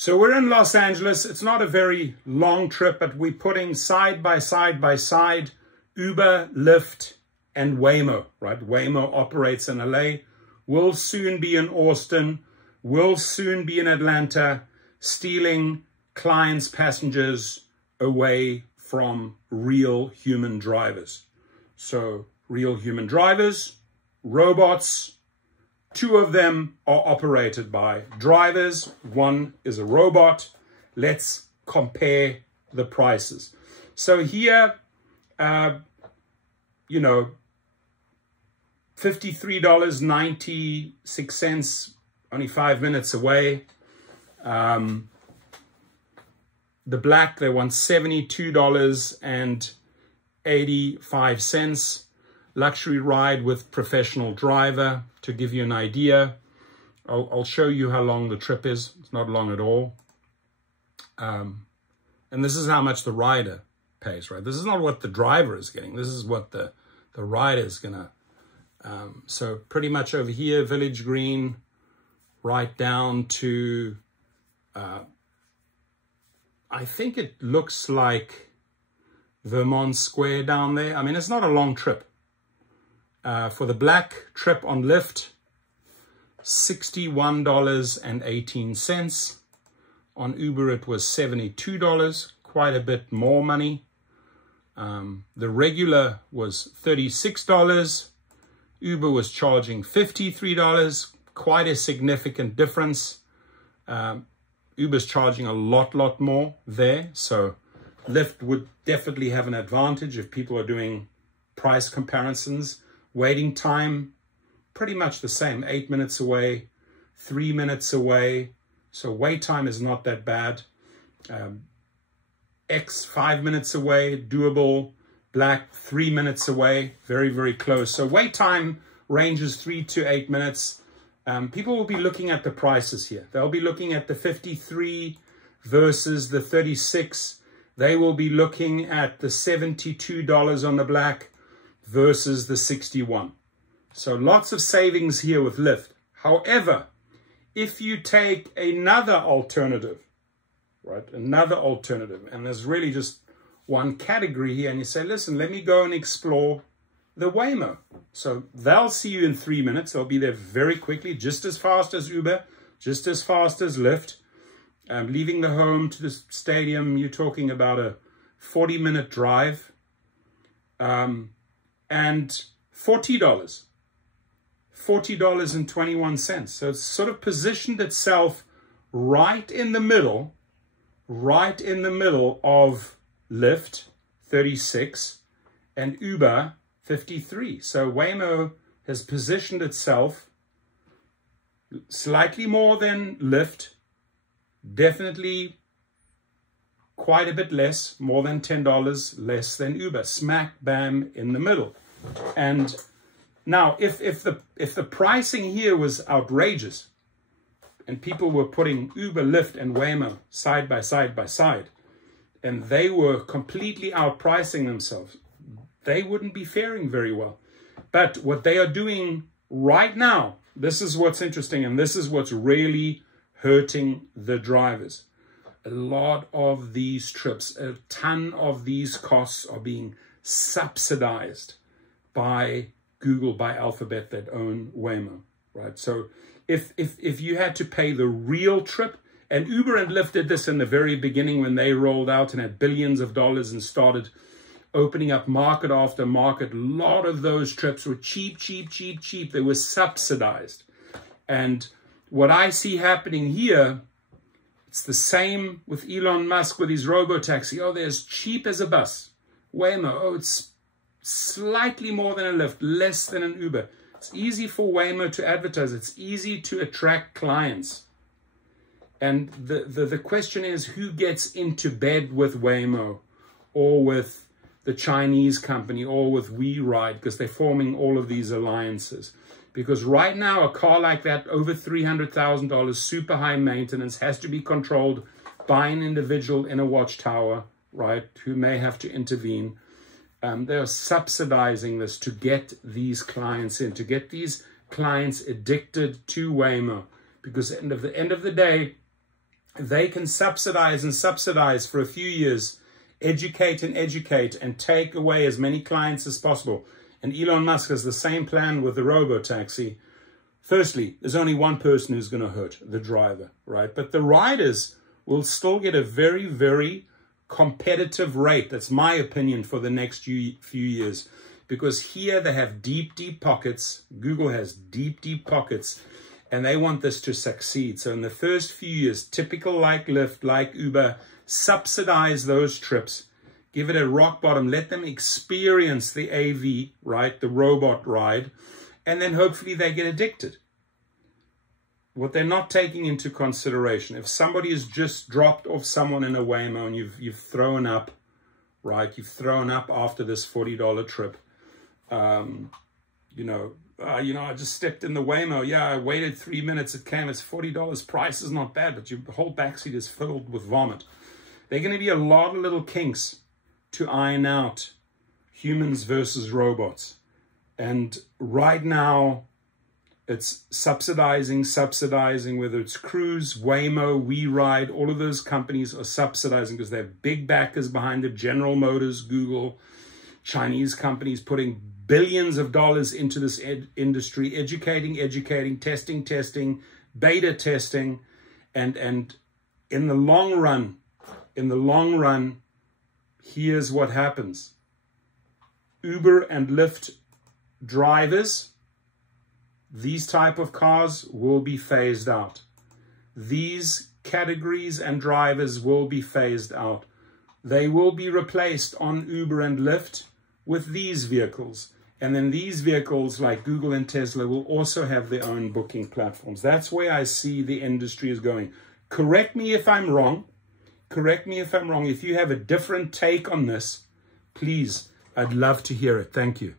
So we're in Los Angeles. It's not a very long trip, but we're putting side by side Uber, Lyft, and WAYMO, right? WAYMO operates in LA, will soon be in Austin, will soon be in Atlanta, stealing clients' passengers away from real human drivers. So real human drivers, robots, 2 of them are operated by drivers. 1 is a robot. Let's compare the prices. So here, you know, $53.96, only 5 minutes away. The black, they want $72.85. Luxury ride with professional driver. To give you an idea, I'll show you how long the trip is. It's not long at all. And this is how much the rider pays, right? This is not what the driver is getting. This is what the rider is gonna. So pretty much over here, Village Green, right down to, I think it looks like Vermont Square down there. I mean, it's not a long trip. For the black trip on Lyft, $61.18. On Uber, it was $72, quite a bit more money. The regular was $36. Uber was charging $53, quite a significant difference. Uber's charging a lot more there. So Lyft would definitely have an advantage if people are doing price comparisons. Waiting time, pretty much the same, 8 minutes away, 3 minutes away. So wait time is not that bad. X 5 minutes away, doable. Black 3 minutes away, very close. So wait time ranges 3 to 8 minutes. People will be looking at the prices here. They'll be looking at the 53 versus the 36. They will be looking at the $72 on the black versus the 61. So lots of savings here with Lyft. However, if you take another alternative, right, another alternative, and there's really just one category here, and you say, listen, let me go and explore the WAYMO. So they'll see you in 3 minutes. They'll be there very quickly, just as fast as Uber, just as fast as Lyft. Leaving the home to the stadium, you're talking about a 40-minute drive. And $40.21. So it's sort of positioned itself right in the middle of Lyft, 36, and Uber, 53. So WAYMO has positioned itself slightly more than Lyft, definitely quite a bit less, more than $10 less than Uber, smack bam in the middle. And now if the pricing here was outrageous and people were putting Uber, Lyft, and WAYMO side by side, and they were completely outpricing themselves, they wouldn't be faring very well. But what they are doing right now, this is what's interesting, and this is what's really hurting the drivers. A lot of these trips, a ton of these costs are being subsidized by Google, by Alphabet that own WAYMO, right? So if you had to pay the real trip, and Uber and Lyft did this in the very beginning when they rolled out and had billions of dollars and started opening up market after market, a lot of those trips were cheap. They were subsidized. And what I see happening here, it's the same with Elon Musk with his robo-taxi. Oh, they're as cheap as a bus. WAYMO, oh, it's slightly more than a Lyft, less than an Uber. It's easy for WAYMO to advertise. It's easy to attract clients. And the question is, who gets into bed with WAYMO or with the Chinese company or with WeRide, because they're forming all of these alliances. Because right now, a car like that, over $300,000, super high maintenance, has to be controlled by an individual in a watchtower, right, who may have to intervene. They're subsidizing this to get these clients in, to get these clients addicted to WAYMO. Because at the end of the day, if they can subsidize and subsidize for a few years, educate and take away as many clients as possible. And Elon Musk has the same plan with the robo-taxi. Firstly, there's only one person who's going to hurt, the driver, right? But the riders will still get a very, very competitive rate. That's my opinion for the next few years. Because here they have deep, deep pockets. Google has deep, deep pockets. And they want this to succeed. So in the first few years, typical like Lyft, like Uber, subsidize those trips. Give it a rock bottom. Let them experience the AV, right? The robot ride. And then hopefully they get addicted. What they're not taking into consideration, if somebody has just dropped off someone in a Waymo and you've thrown up, right? You've thrown up after this $40 trip. I just stepped in the Waymo. Yeah, I waited 3 minutes. It came. It's $40. Price is not bad, but your whole backseat is filled with vomit. There are going to be a lot of little kinks to iron out, humans versus robots. And right now, it's subsidizing, whether it's Cruise, Waymo, WeRide, all of those companies are subsidizing because they have big backers behind it. General Motors, Google, Chinese companies putting billions of dollars into this industry, educating, testing, beta testing. And in the long run, here's what happens. Uber and Lyft drivers, these type of cars will be phased out. These categories and drivers will be phased out. They will be replaced on Uber and Lyft with these vehicles. And then these vehicles like Google and Tesla will also have their own booking platforms. That's where I see the industry is going. Correct me if I'm wrong. If you have a different take on this, please, I'd love to hear it. Thank you.